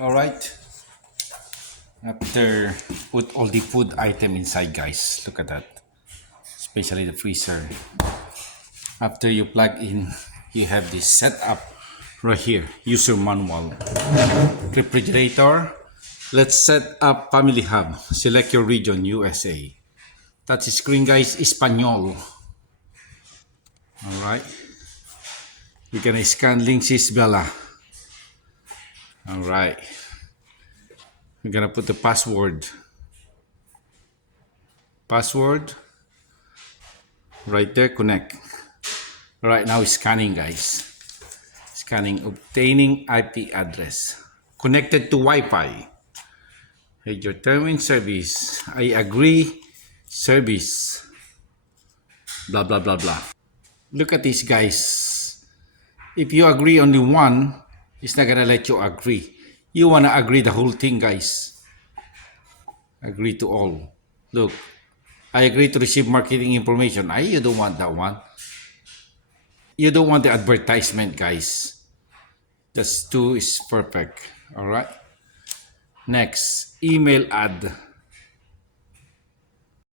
All right. After put all the food item inside, guys. Look at that. Especially the freezer. After you plug in, you have this setup right here. User manual. Refrigerator. Let's set up family hub. Select your region, USA. Touch screen, guys, Espanol. All right. You can scan links is Bella. All right. We're gonna put the password. Password. Right there, connect. All right, now scanning, guys. Scanning, obtaining IP address. Connected to Wi-Fi. Hey, your term in service. I agree. Service. Blah, blah, blah, blah. Look at this, guys. If you agree only one, it's not gonna let you agree. You wanna agree the whole thing, guys. Agree to all. Look, I agree to receive marketing information. You don't want that one. You don't want the advertisement, guys. That's two is perfect. All right. Next, email ad.